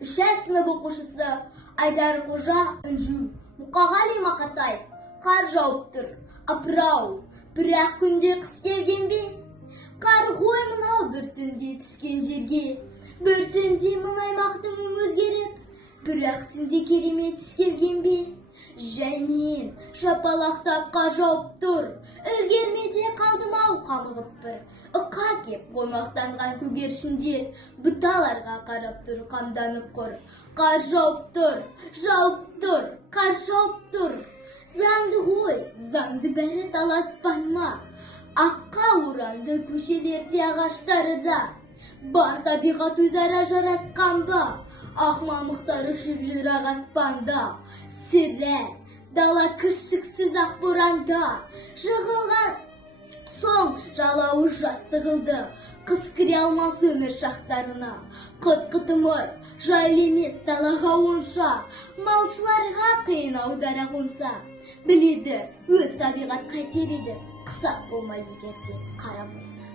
3 сынып оқушысы Айдар Қожа Үнжу, Мұқағали Мақатай, қар жауып тұр, апырау, бірақ күнде қыс келген бе? Қар ғой мынау бір түнде түскен жерге, бір түнде мың аймақтың өзгеріп, бірақ түнде керемет түс келген бе? Жәймен жапалақтап қар жауып тұр, үлгермеде қалдым-ау қамығып бір. Ыққа кеп қонақтанған көгершіндер бұталарға қарап тұр, қамданып құр. Қар жауып тұр, қар жауып тұр. Заңды ғой, заңды бәрі таласпанма. Аққа оранды көшелерде ағаштары да. Бар табиғат өзара жарасқан ба? Ақ мамықтар ұшып жүр ақ аспанда. Сірә, дала кіршіксіз ақ боранда. Жығылған соң жалауы жастығылды, қыс кіре алмас өмір шақтарына. Қыт-қытымыр, жайлы емес далаға онша, малшыларға қиын аудара қонса. Біледі, өз табиғат қайтер еді, қысақ болмай егерде қара болса.